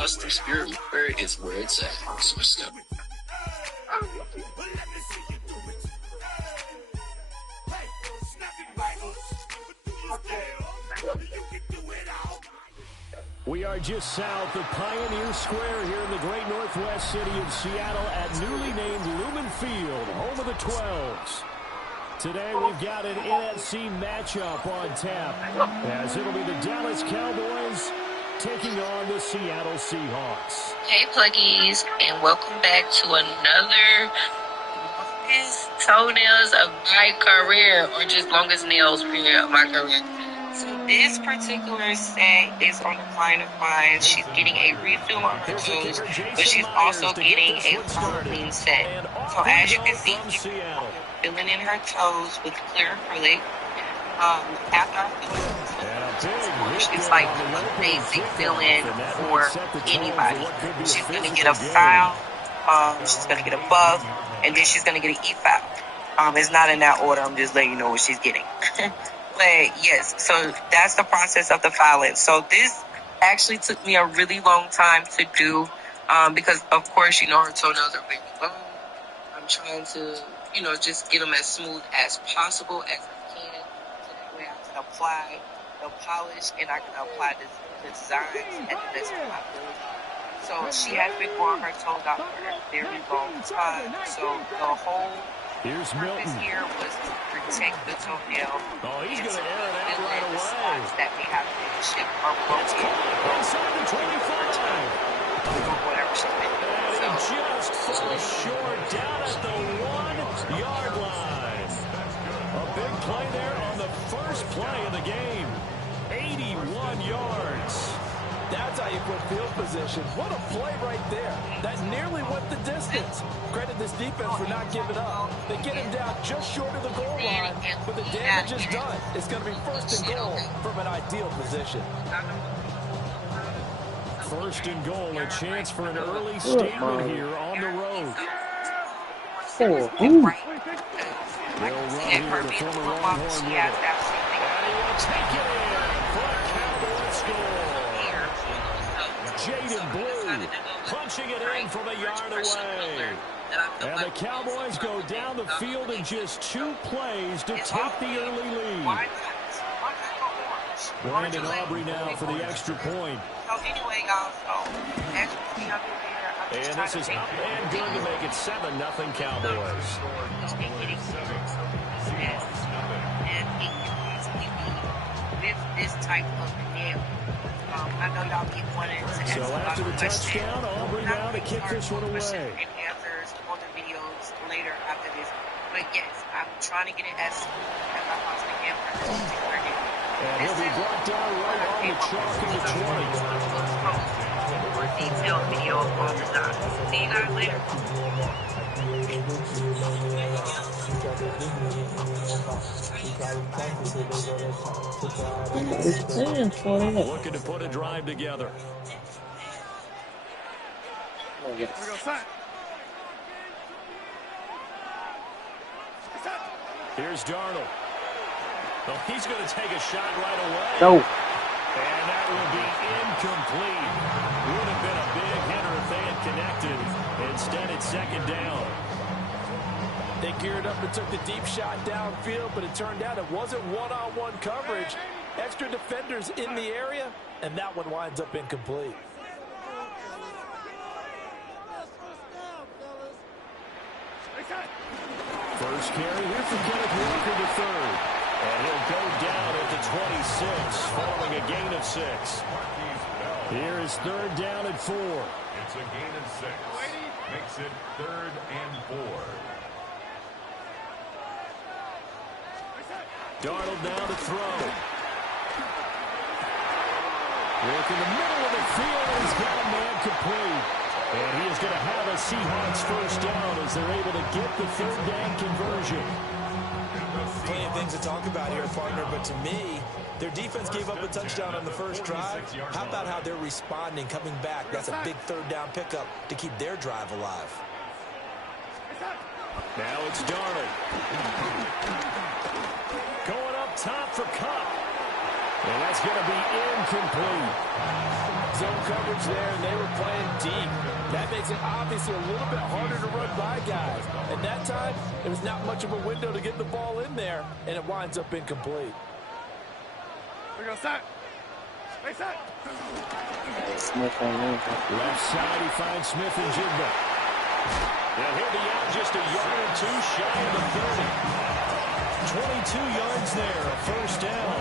custom spirit where is where it's at. Switched up. We are just south of Pioneer Square here in the great northwest city of Seattle at newly named Lumen Field, home of the 12s. Today we've got an NFC matchup on tap, as it'll be the Dallas Cowboys taking on the Seattle Seahawks. Hey pluggies, and welcome back to another longest toenails of my career, or just longest nails period of my career. So this particular set is on a client of mine. She's getting a refill on her toes, but she's also getting a full clean set. So as you can see, filling in her toes with clear acrylic. After I fill in her toes, it's like a basic fill-in for anybody. She's going to get a foul, she's going to get a buff, and then she's going to get an e-foul. It's not in that order. I'm just letting you know what she's getting. But yes, so that's the process of the filing. So this actually took me a really long time to do because, of course, her toenails are very long. I'm trying to, just get them as smooth as possible as I can. So that way I can apply the polish and I can apply the designs at the best of my ability. So she has been growing her toes out for a very long time. So the whole purpose here was to protect the toenail. Oh, he's going to air it out right away. Spots that may have been chipped or broken. Inside the 25. Whatever she's been doing. And he just falls short down at the 1-yard line. A big play there on the first play of the game. 81 yards. That's how you put field position. What a play right there. That nearly went the distance. Credit this defense for not giving up. They get him down just short of the goal line, but the damage is done. It's going to be first and goal from an ideal position. First and goal, a chance for an early statement here on the road. They'll run here, the former Longhorn with it. And he'll take it in for a Cowboy score. Jaden Blue punching it in from a yard away. And the Cowboys go down the field in just 2 plays to take the early lead. Brandon Aubrey now for the extra point. And this is up and good to make it 7-0 Cowboys. This type of nail. I know y'all keep wanting to ask So after the touchdown, Aubrey now to kick this one away. Answers on the videos later after this. But yes, I'm trying to get it as smooth as I possibly can for this particular game. And he'll be brought down right on the chalk in the 20. More detailed video on the side. See you guys later. Looking to put a drive together. Here's Darnold. Oh, he's going to take a shot right away. No. And that will be incomplete. Would have been a big hitter if they had connected. Instead, it's second down. They geared up and took the deep shot downfield, but it turned out it wasn't one-on-one coverage. Extra defenders in the area, and that one winds up incomplete. First carry here for Kenneth Walker III. And he'll go down at the 26, following a gain of 6. Here is third down at 4. It's a gain of 6. Makes it 3rd and 4. Darnold now to throw. Work in the middle of the field. He's got a man complete. And he is going to have a Seahawks first down as they're able to get the third down conversion. Plenty of things to talk about here, partner, but to me, their defense gave up a touchdown on the first drive. How about how they're responding, coming back? That's a big third down pickup to keep their drive alive. Now it's Darnold. Going up top for Cup. And that's going to be incomplete. Zone coverage there, and they were playing deep. That makes it obviously a little bit harder to run by guys. At that time, there was not much of a window to get the ball in there, and it winds up incomplete. We're going to start. Stay set. Left side, he finds Smith and Jigba. And he'll be out just a yard or two shy of the 30. 22 yards there, a first down.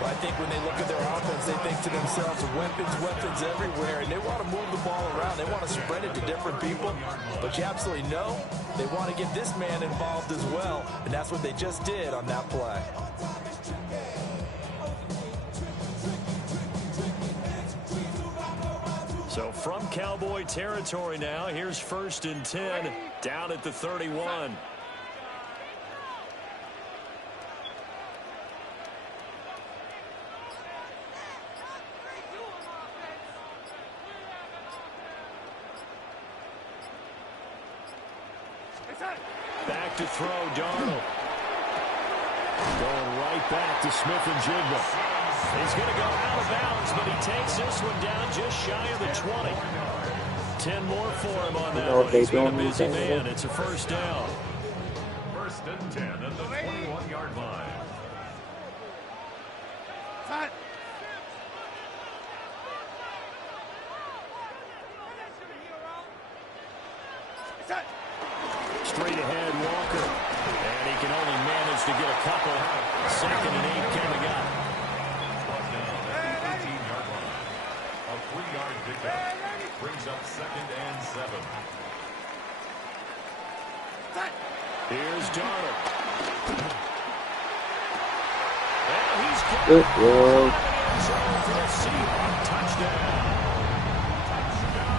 Well, I think when they look at their offense, they think to themselves, weapons everywhere, and they want to move the ball around. They want to spread it to different people, but you absolutely know they want to get this man involved as well, and that's what they just did on that play. So from Cowboy territory now, here's 1st and 10, down at the 31. Back to throw, Darnold. Going right back to Smith and Jigba. He's going to go out of bounds, but he takes this one down just shy of the 20. 10 more for him on that one. He's been a busy man. It's a first down. 1st and 10 at the 21-yard line. Cut. Straight ahead, Walker. And he can only manage to get a couple. 2nd and 8 coming up. Down at the 18-yard line. A 3-yard pickup brings up 2nd and 7. Here's Darnold. And he's got it. For the Seahawks touchdown.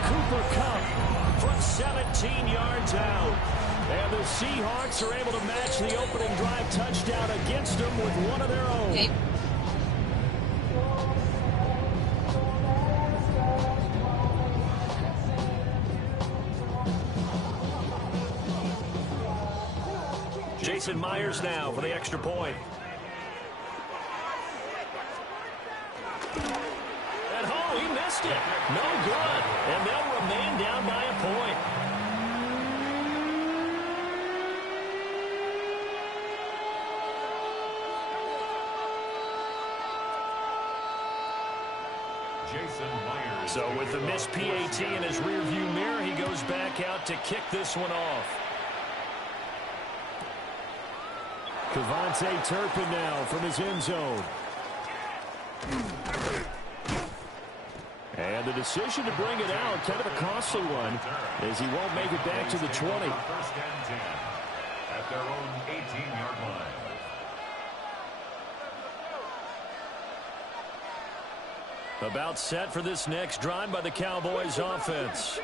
Cooper Kupp from 17 yards out. And the Seahawks are able to match the opening drive touchdown against them with one of their own. Jason Myers now for the extra point. At home, he missed it. No good. And they'll remain down by a point. So with the missed PAT in his rearview mirror, he goes back out to kick this one off. Kevontae Turpin now from his end zone. And the decision to bring it out, kind of a costly one, as he won't make it back to the 20. 1st and 10 at their own 18-yard line. About set for this next drive by the Cowboys offense.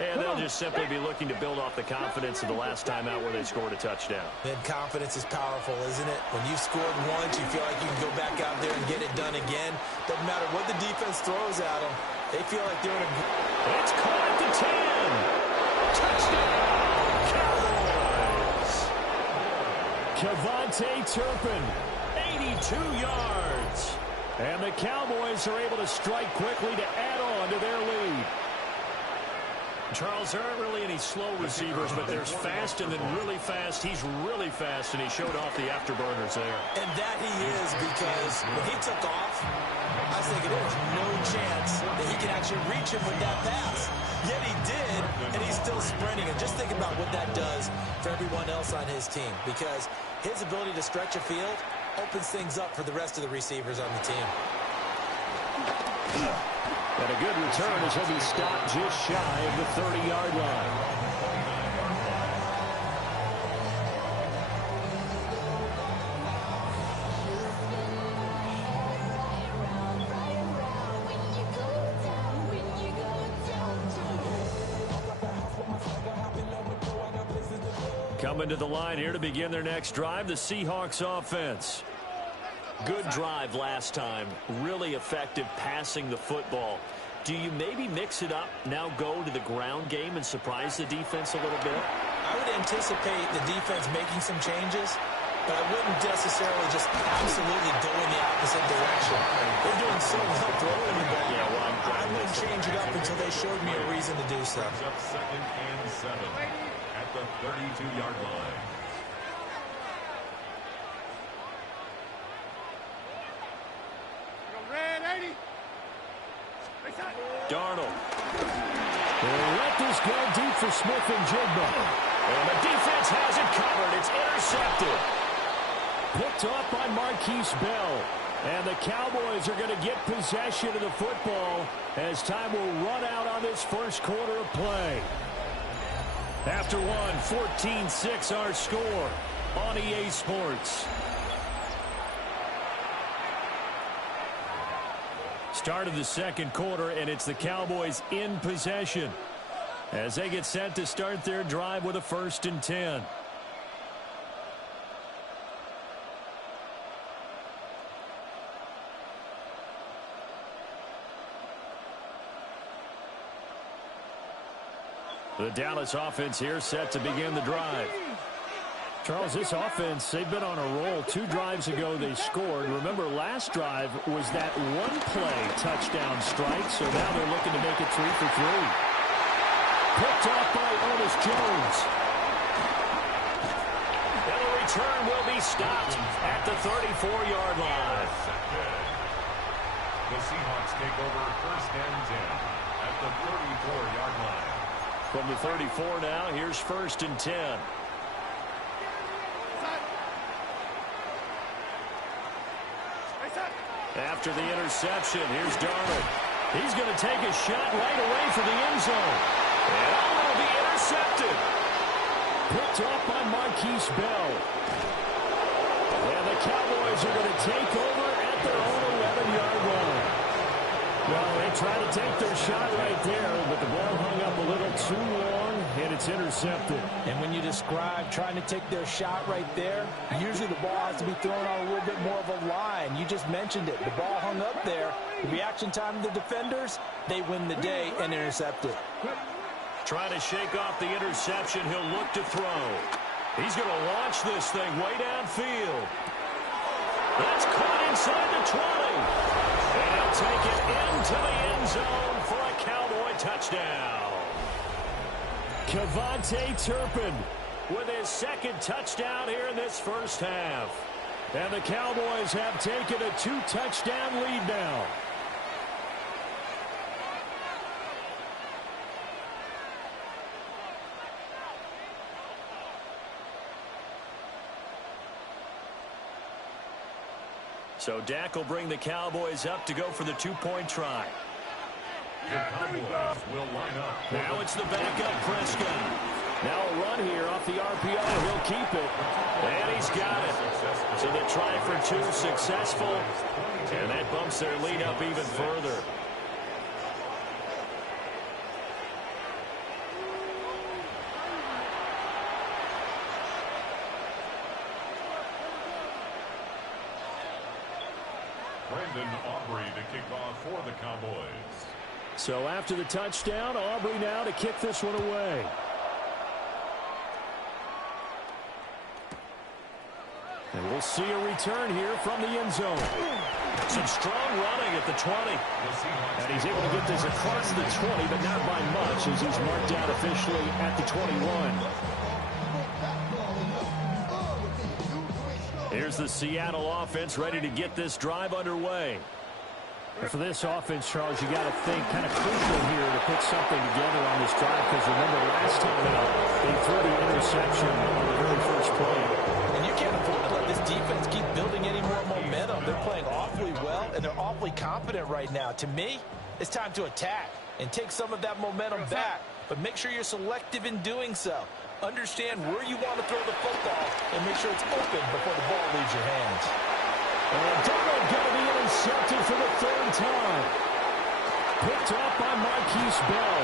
And they'll just simply be looking to build off the confidence of the last time out where they scored a touchdown. Then confidence is powerful, isn't it? When you've scored once, you feel like you can go back out there and get it done again. Doesn't matter what the defense throws at them. They feel like they're in a... It's caught at the 10. Touchdown, Cowboys! Kevontae Turpin, 82 yards. And the Cowboys are able to strike quickly to add on to their lead. Charles, there aren't really any slow receivers, but there's fast and then really fast. He's really fast, and he showed off the afterburners there. And that he is, because when he took off, I was thinking there was no chance that he could actually reach him with that pass. Yet he did, and he's still sprinting. And just thinking about what that does for everyone else on his team, because his ability to stretch a field opens things up for the rest of the receivers on the team. And a good return as he'll be stopped just shy of the 30-yard line. Coming to the line here to begin their next drive, the Seahawks offense. Good drive last time. Really effective passing the football. Do you maybe mix it up, now go to the ground game and surprise the defense a little bit? I would anticipate the defense making some changes. but I wouldn't necessarily just absolutely go in the opposite direction. They're doing so well throwing the ball. Yeah, well, I wouldn't change it up until they showed me a reason to do so. Brings up 2nd and 7 at the 32-yard line. Darnold. They'll let this go deep for Smith and Jigba. And the defense has it covered. It's intercepted. Picked off by Marquise Bell. And the Cowboys are going to get possession of the football as time will run out on this first quarter of play. After one, 14-6 our score on EA Sports. Start of the second quarter, and it's the Cowboys in possession as they get set to start their drive with a 1st and 10. The Dallas offense here set to begin the drive. Charles, this offense, they've been on a roll. 2 drives ago they scored. Remember, last drive was that one-play touchdown strike, so now they're looking to make it 3 for 3. Picked off by Ernest Jones. And the return will be stopped at the 34-yard line. The Seahawks take over 1st and 10 at the 34-yard line. From the 34 now, here's 1st and 10. After the interception, here's Darnold. He's going to take a shot right away for the end zone. And it'll be intercepted. Picked off by Marquise Bell. And the Cowboys are going to take over at their own 11-yard line. Well, they try to take their shot right there, but the ball hung up a little too long, and it's intercepted. And when you describe trying to take their shot right there, usually the ball has to be thrown on a little bit more of a line. You just mentioned it. The ball hung up there. The reaction time of the defenders, they win the day and intercept it. Trying to shake off the interception. He'll look to throw. He's going to launch this thing way downfield. That's caught inside the 20. And he'll take it into the end zone for a Cowboy touchdown. Kevontae Turpin with his 2nd touchdown here in this first half. And the Cowboys have taken a 2-touchdown lead now. So Dak will bring the Cowboys up to go for the 2-point try. The Cowboys will line up. Now it's the backup Prescott. Now a run here off the RPO. He'll keep it. And he's got it. So the try for 2 successful. And that bumps their lead up even further. Brandon Aubrey to kick off for the Cowboys. So after the touchdown, Aubrey now to kick this one away. And we'll see a return here from the end zone. Some strong running at the 20. And he's able to get this across the 20, but not by much as he's marked down officially at the 21. Here's the Seattle offense ready to get this drive underway. And for this offense, Charles, you got to think kind of crucial here to put something together on this drive because remember last time out, they threw the interception on the very first play. And you can't afford to let this defense keep building any more momentum. They're playing awfully well, and they're awfully confident right now. To me, it's time to attack and take some of that momentum back, but make sure you're selective in doing so. Understand where you want to throw the football and make sure it's open before the ball leaves your hands. And Darnold going to be intercepted for the 3rd time. Picked off by Marquise Bell.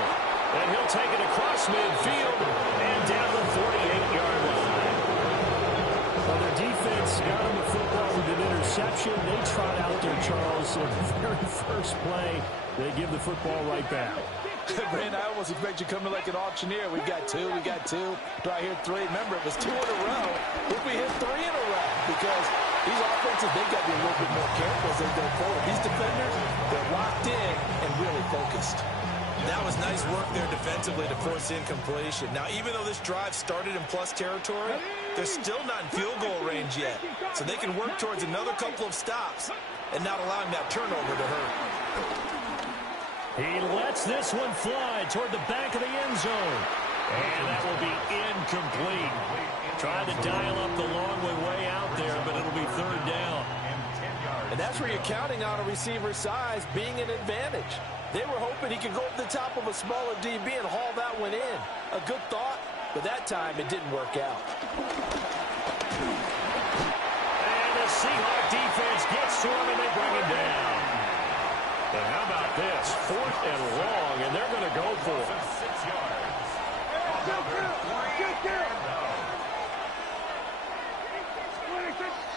And he'll take it across midfield and down the 48-yard line. Well, their defense got on the football with an interception. They trot out there, Charles. So the very first play, they give the football right back. Brand, I almost expect you coming like an auctioneer. We got 2, we got 2. Do I hear 3? Remember, it was 2 in a row. If we hit 3 in a row. because these offenses, they've got to be a little bit more careful as they go forward. These defenders, they're locked in and really focused. That was nice work there defensively to force incompletion. Now, even though this drive started in plus territory, they're still not in field goal range yet. So they can work towards another couple of stops and not allowing that turnover to hurt. He lets this one fly toward the back of the end zone. And that will be incomplete. Trying to dial up the long way out there, but it'll be third down. And that's where you're counting on a receiver's size being an advantage. They were hoping he could go over the top of a smaller DB and haul that one in. A good thought, but that time it didn't work out. And the Seahawk defense gets to him, and they bring him down. And how about this? 4th and long, and they're going to go for it. 6 yards.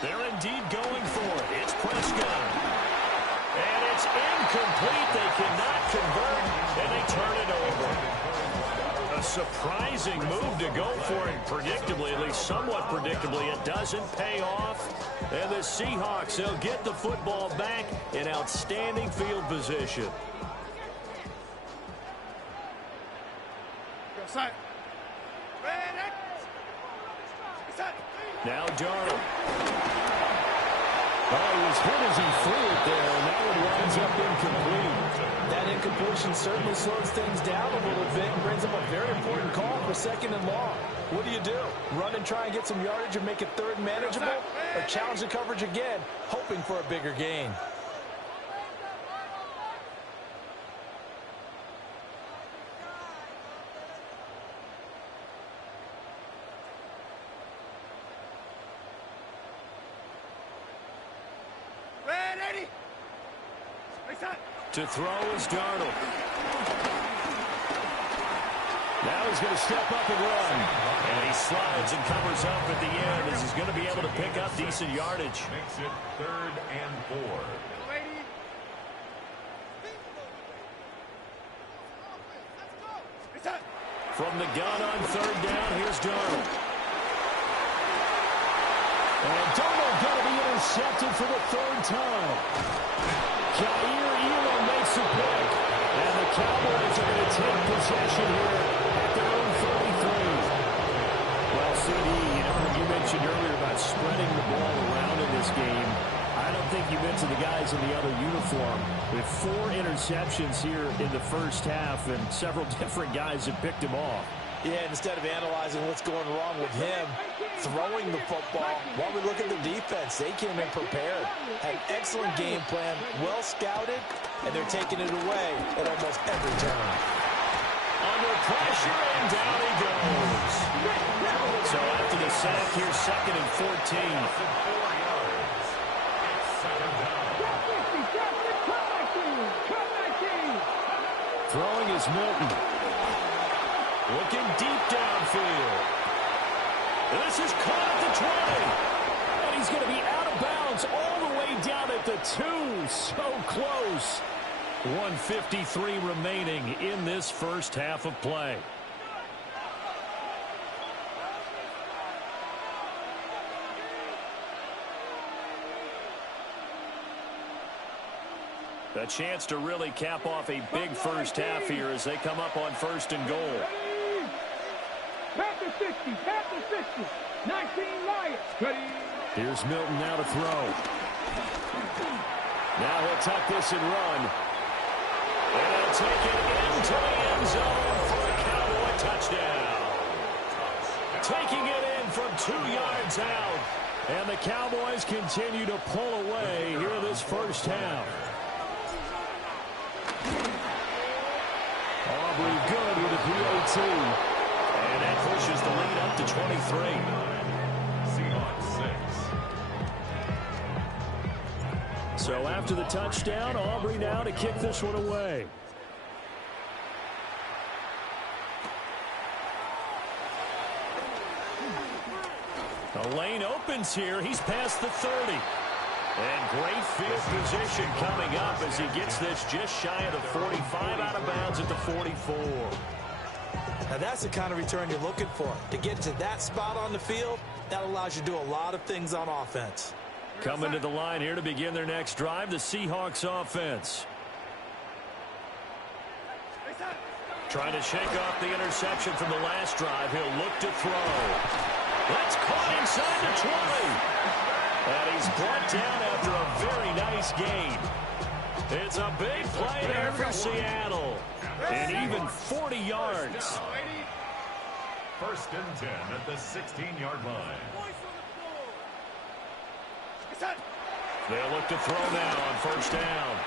They're indeed going for it. It's Prescott. And it's incomplete. They cannot convert, and they turn it over. A surprising move to go for it predictably, at least somewhat predictably. It doesn't pay off. And the Seahawks, they'll get the football back in outstanding field position. Now Darnold. Oh, he was hit as he threw it there, and that one winds up incomplete. That incompletion certainly slows things down a little bit and brings up a very important call for 2nd and long. What do? Run and try and get some yardage and make it 3rd manageable? Or challenge the coverage again, hoping for a bigger gain? To throw is Darnold. Now he's going to step up and run. And he slides and covers up at the end as he's going to be able to pick up decent yardage. Makes it 3rd and 4. From the gun on 3rd down, here's Darnold. And Darnold going to be intercepted for the 3rd time. Jair Elam makes the pick. And the Cowboys are going to take possession here at their own 33. Well, CD, you mentioned earlier about spreading the ball around in this game. I don't think you mentioned the guys in the other uniform. With 4 interceptions here in the first half, and several different guys have picked him off. Yeah, instead of analyzing what's going wrong with him, throwing the football, while we look at the defense, they came in prepared. Had an excellent game plan, well scouted, and they're taking it away at almost every turn. Under pressure, and down he goes. So after the sack, here's 2nd and 14. 4 yards. It's 2nd down. Throwing is Milton. Looking deep downfield. This is caught at the 20. And he's going to be out of bounds all the way down at the 2. So close. 1:53 remaining in this first half of play. A chance to really cap off a big first half here as they come up on 1st and goal. Panther 60, Panther 60, 19 Lions. Ready. Here's Milton now to throw. Now he'll tuck this and run. And he'll take it into the end zone for a Cowboy touchdown. Taking it in from 2 yards out. And the Cowboys continue to pull away here in this first half. Aubrey good with a PAT. And that pushes the lead up to 23. Seahawks 6. So after the touchdown, Aubrey now to kick this one away. The lane opens here. He's past the 30. And great field position coming up as he gets this just shy of the 45, out of bounds at the 44. Now that's the kind of return you're looking for. To get to that spot on the field, That allows you to do a lot of things on offense. Coming to the line here to begin their next drive, the Seahawks offense. Trying to shake off the interception from the last drive. He'll look to throw. That's caught inside the 20. And he's brought down after a very nice gain. It's a big play there for Seattle. And even 40 yards. First and 10 at the 16-yard line. They'll look to throw now on first down.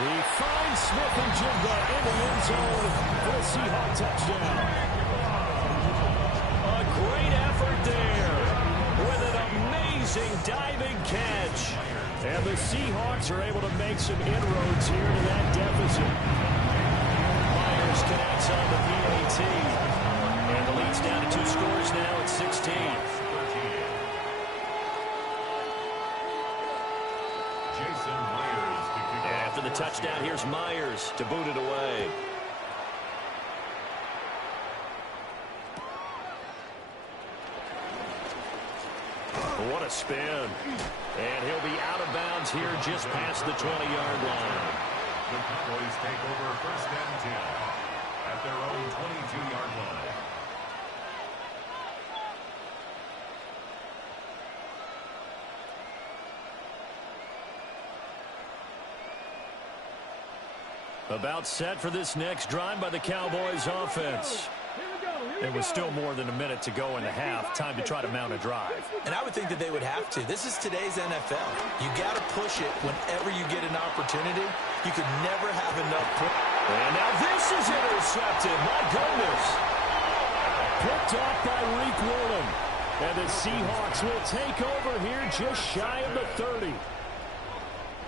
He finds Smith and Jigba in the end zone for a Seahawk touchdown. A great effort there with an amazing diving catch. And the Seahawks are able to make some inroads here to that deficit. Myers connects on the PAT. And the lead's down to 2 scores now at 16. After the touchdown, here's Myers to boot it away. What a spin. And he'll be out of bounds here just past the 20-yard line. The Cowboys take over first and 10 at their own 22-yard line. About set for this next drive by the Cowboys offense. It was still more than a minute to go in the half. Time to try to mount a drive. And I would think that they would have to. This is today's NFL. You got to push it whenever you get an opportunity. You could never have enough push. And now this is intercepted. My goodness. Picked off by Reek Woolen. And the Seahawks will take over here just shy of the 30.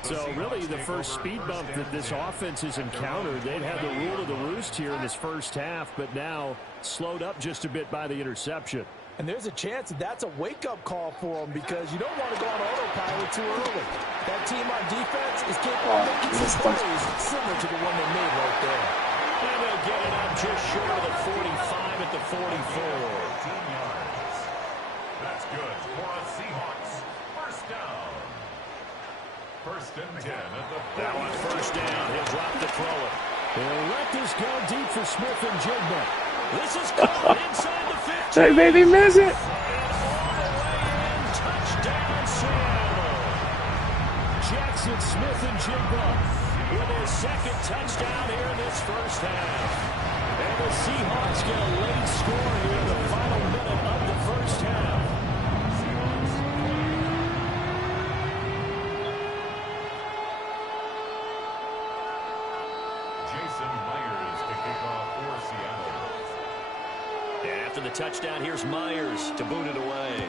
So really the first speed bump that this offense has encountered. They'd had the rule of the roost here in this first half, but now slowed up just a bit by the interception. And there's a chance that that's a wake-up call for them because you don't want to go on autopilot too early. That team on defense is capable of making some plays similar to the one they made right there. And they'll get it up just short of the 45 at the 44. 18 yards. That's good for a Seahawks first down. First and 10 at the 40. Now on first down, he'll drop to throw it. He'll let this go deep for Smith and Jigba. This is caught inside the 15. They made him miss it. And all the way in, touchdown Seattle. Jackson Smith and Jigba with his second touchdown here in this first half. And the Seahawks get a late score here in the final minute of the first half. After the touchdown, here's Myers to boot it away.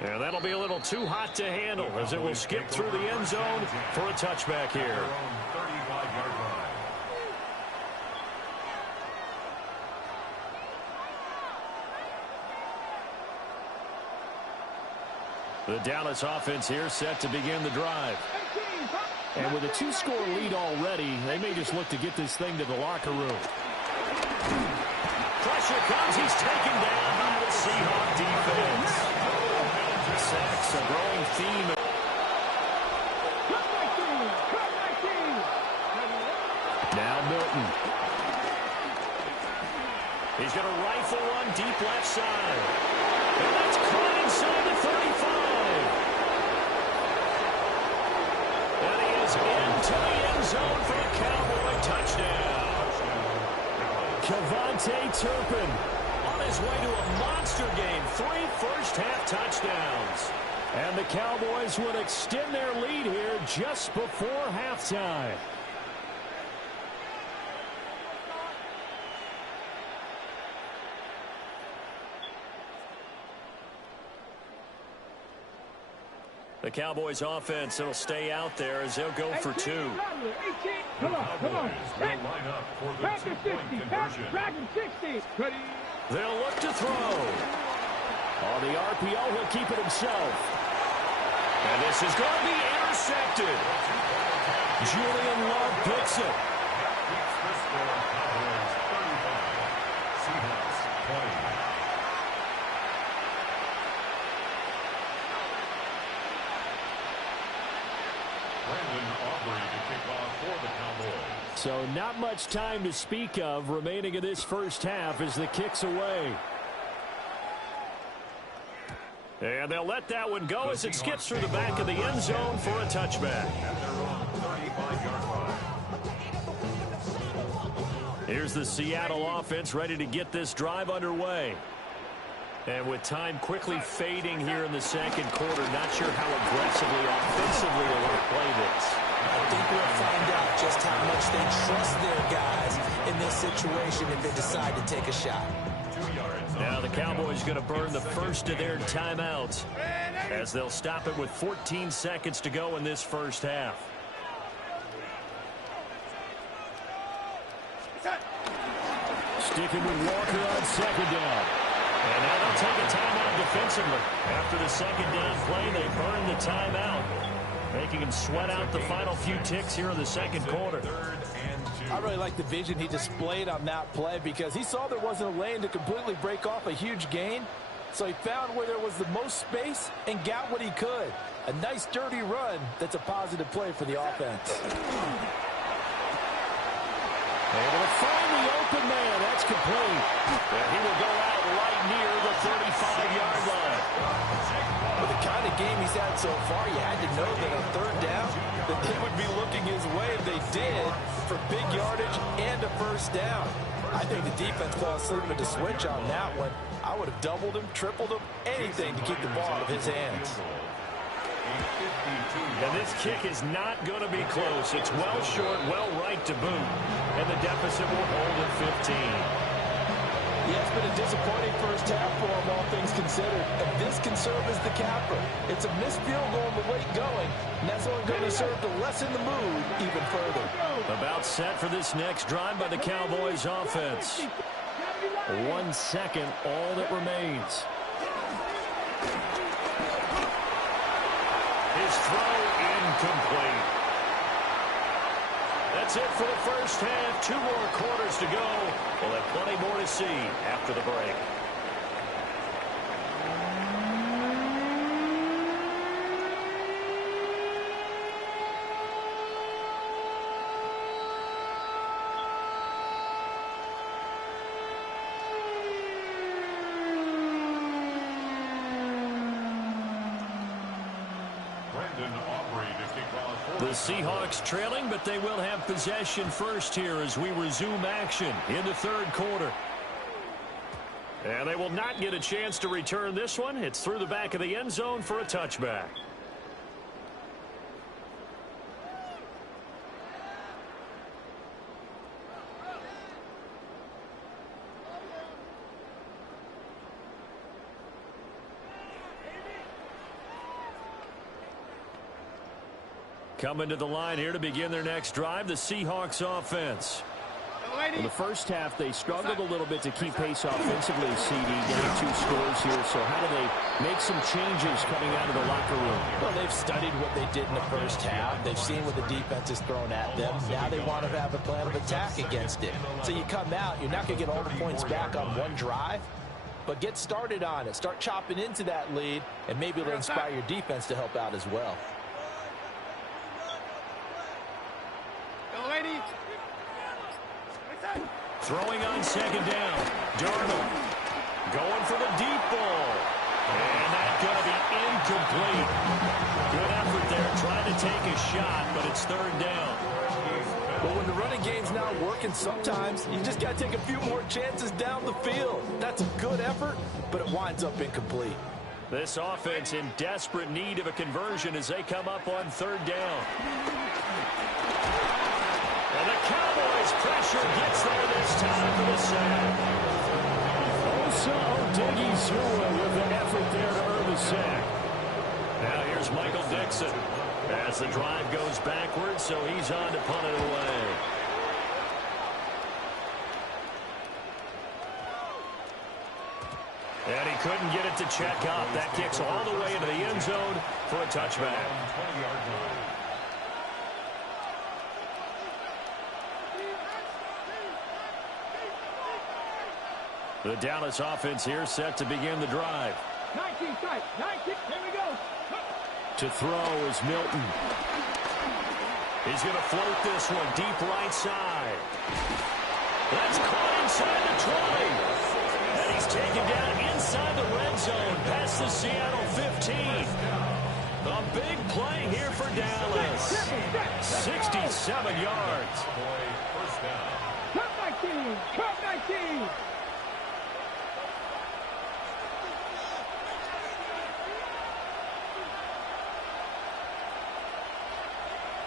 And that'll be a little too hot to handle as it will skip through the end zone for a touchback here. The Dallas offense here set to begin the drive. And with a 2-score lead already, they may just look to get this thing to the locker room. Pressure comes. He's taken down by the Seahawk defense. Sacks, a growing theme. Now Milton. He's going to rifle one deep left side. And that's caught inside the 35. And he is into the end zone for a Cowboy touchdown. Kevontae Turpin on his way to a monster game. 3 first-half touchdowns. And the Cowboys would extend their lead here just before halftime. The Cowboys offense will stay out there as they'll go for 2. Come on. Will line up for the Packer 60. conversion. Dragon 60. Ready. They'll look to throw. On the RPO, he'll keep it himself. And this is going to be intercepted. Julian Love picks it. Aubrey to kick off for the Cowboys. So not much time to speak of remaining in this first half as the kick's away. And they'll let that one go as it skips through the back of the end zone for a touchback. At their own 35-yard line. Here's the Seattle offense ready to get this drive underway. And with time quickly fading here in the second quarter, not sure how aggressively, offensively they want to play this. I think we'll find out just how much they trust their guys in this situation if they decide to take a shot. 2 yards. Now the Cowboys going to burn the first of their timeouts as they'll stop it with 14 seconds to go in this first half. Sticking with Walker on second down. And now they'll take a timeout defensively. After the second down play, they burn the timeout, making him sweat out the final few ticks here in the second quarter. I really like the vision he displayed on that play because he saw there wasn't a lane to completely break off a huge gain. So he found where there was the most space and got what he could. A nice dirty run that's a positive play for the offense. Able to find the open man. That's complete. And he will go out right near the 35-yard line. With the kind of game he's had so far, you had to know that on third down that they would be looking his way, and they did, for big yardage and a first down. I think the defense fell asleep at the switch on that one. I would have doubled him, tripled him, anything to keep the ball out of his hands. And this kick is not going to be close. It's well short, well right to boot. And the deficit will hold at 15. Yeah, it's been a disappointing first half for him, all things considered. And this can serve as the capper. It's a missed field goal in the late going, and that's only going to serve to lessen the mood even further. About set for this next drive by the Cowboys offense. 1 second, all that remains. His throw incomplete. That's it for the first half. 2 more quarters to go. We'll have plenty more to see after the break. The Seahawks trailing, but they will have possession first here as we resume action in the third quarter. And they will not get a chance to return this one. It's through the back of the end zone for a touchback. Coming to the line here to begin their next drive, the Seahawks offense. In the first half, they struggled a little bit to keep pace offensively, CD, getting 2 scores here. So how do they make some changes coming out of the locker room? Well, they've studied what they did in the first half. They've seen what the defense has thrown at them. Now they want to have a plan of attack against it. So you come out, you're not going to get all the points back on one drive, but get started on it. Start chopping into that lead, and maybe it'll inspire your defense to help out as well. Throwing on second down. Darnold going for the deep ball. And that's going to be incomplete. Good effort there trying to take a shot, but it's third down. Well, when the running game's not working, sometimes you just got to take a few more chances down the field. That's a good effort, but it winds up incomplete. This offense in desperate need of a conversion as they come up on third down. And the Cowboys' pressure gets there this time for the sack. Osa Odighizuwa with the effort there to earn the sack. Now here's Michael Dixon as the drive goes backwards, so he's on to punt it away. And he couldn't get it to check up. That kicks all the way into the end zone for a touchback. The Dallas offense here set to begin the drive. 19 strikes. 19. Here we go. To throw is Milton. He's going to float this one deep right side. That's caught inside the 20. And he's taken down inside the red zone past the Seattle 15. A big play here for Dallas. 67 yards. Cup 19. Cup 19.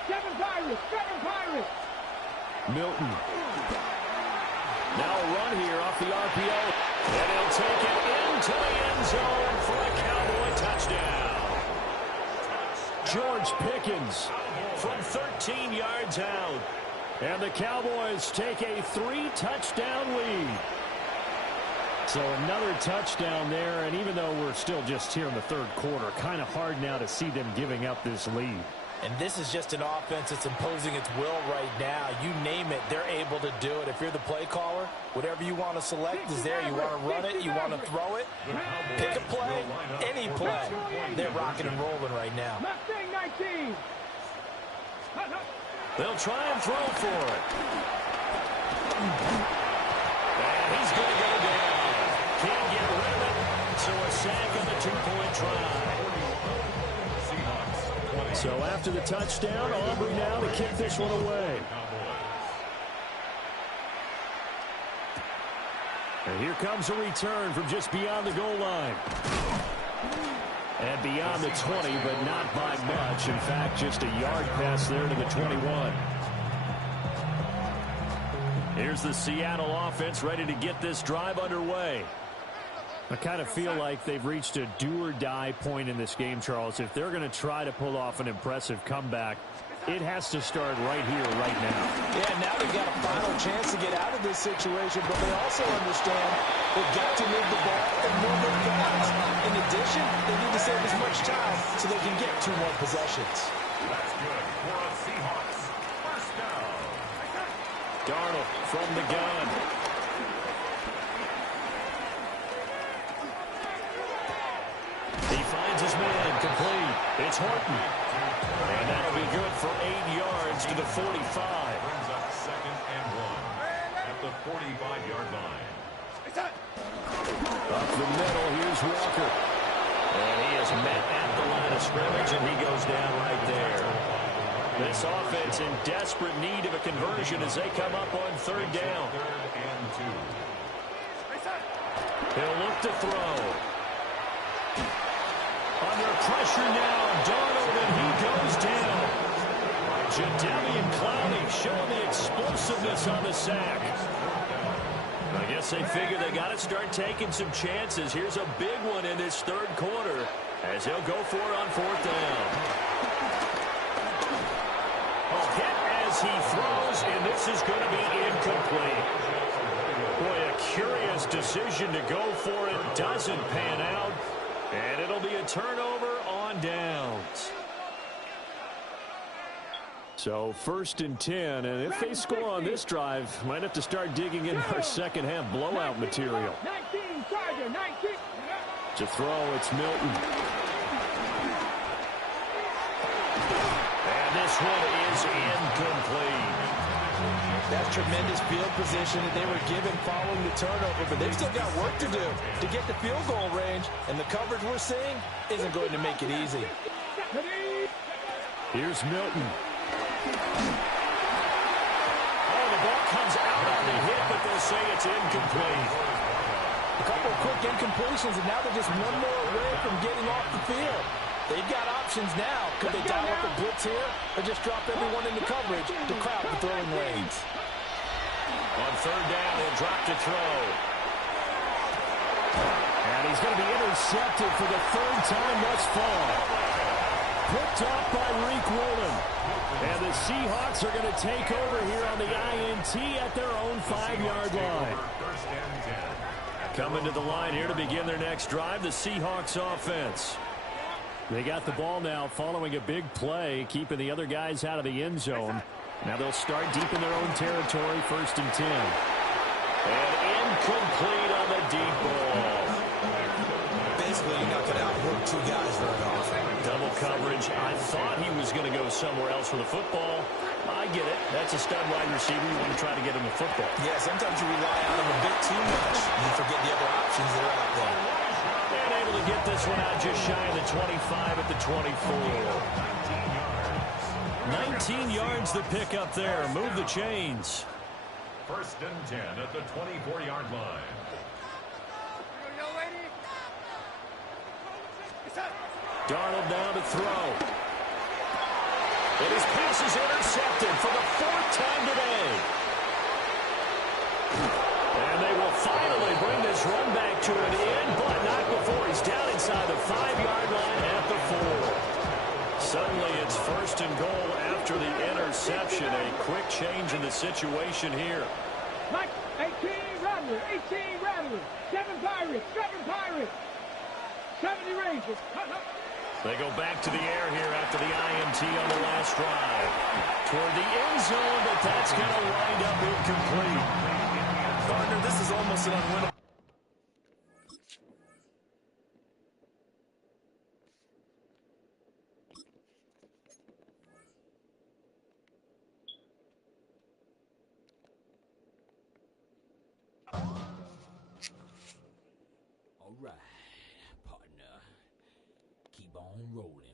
Seven Pirates. Milton. Now a run here off the RPO. And he'll take it into the end zone for a Cowboy touchdown. George Pickens from 13 yards out. And the Cowboys take a 3-touchdown lead. So another touchdown there, and even though we're still just here in the third quarter, kind of hard now to see them giving up this lead. And this is just an offense that's imposing its will right now. You name it, they're able to do it. If you're the play caller, whatever you want to select is there. You want to run it, you want to throw it, pick a play, any play. They're rocking and rolling right now. Mustang 19. They'll try and throw for it. And he's going to go down. Can't get rid of it. So a sack on the two-point try. So after the touchdown, Aubrey now to kick this one away. And here comes a return from just beyond the goal line. And beyond the 20, but not by much. In fact, just a yard pass there to the 21. Here's the Seattle offense ready to get this drive underway. I kind of feel like they've reached a do-or-die point in this game, Charles. If they're going to try to pull off an impressive comeback, it has to start right here, right now. Yeah, now they've got a final chance to get out of this situation, but they also understand they've got to move the ball and move it fast. In addition, they need to save as much time so they can get 2 more possessions. That's good for a Seahawks. First down. Darnold from the gun. He finds his man complete. It's Horton. And that'll be good for 8 yards to the 45. Brings up 2nd and 1 at the 45-yard line. Up the middle, here's Walker. And he is met at the line of scrimmage, and he goes down right there. This offense in desperate need of a conversion as they come up on 3rd down. 3rd and 2. He'll look to throw. Under pressure now, Darnold, and he goes down. Jadeveon Clowney showing the explosiveness on the sack. I guess they figure they got to start taking some chances. Here's a big one in this 3rd quarter as he'll go for it on 4th down. A hit as he throws, and this is going to be incomplete. Boy, a curious decision to go for it. Doesn't pan out. And it'll be a turnover on downs. So 1st and 10, and if they score on this drive, might have to start digging in our second half blowout material. 19, Charger, 19. To throw, it's Milton. And this one is incomplete. That's tremendous field position that they were given following the turnover, but they've still got work to do to get the field goal range, and the coverage we're seeing isn't going to make it easy. Here's Milton. Oh, the ball comes out on the hit, but they'll say it's incomplete. A couple of quick incompletions, and now they're just one more away from getting off the field. They've got options now. Could they dial up a blitz here or just drop everyone into coverage to crowd the throwing lanes? On 3rd down, he'll drop to throw. And he's going to be intercepted for the 3rd time thus far. Picked up by Reek Woolen. And the Seahawks are going to take over here on the INT at their own 5-yard line. Coming to the line here to begin their next drive, the Seahawks offense. They got the ball now following a big play, keeping the other guys out of the end zone. Now they'll start deep in their own territory, 1st and 10. And incomplete on the deep ball. Basically, you're not going to outwork 2 guys very often. Double coverage. I thought he was going to go somewhere else for the football. I get it. That's a stud wide receiver. You want to try to get him the football. Yeah, sometimes you rely on him a bit too much. You forget the other options that are out there. And able to get this one out just shy of the 25 at the 24. 19 yards to pick up there. Move the chains. First and 10 at the 24-yard line. Darnold down to throw. And his pass is intercepted for the 4th time today. And they will finally bring this run back to an end, but not before he's down inside the 5-yard line at the 4. Suddenly it's first and goal after the interception. A quick change in the situation here. Mike, 18 Rattler, 18 Rattler, 7 Pirates, 7 Pirates, 70 Rangers. They go back to the air here after the INT on the last drive. Toward the end zone, but that's going to wind up incomplete. Partner, this is almost an unwinnable. All right, partner. Keep on rolling.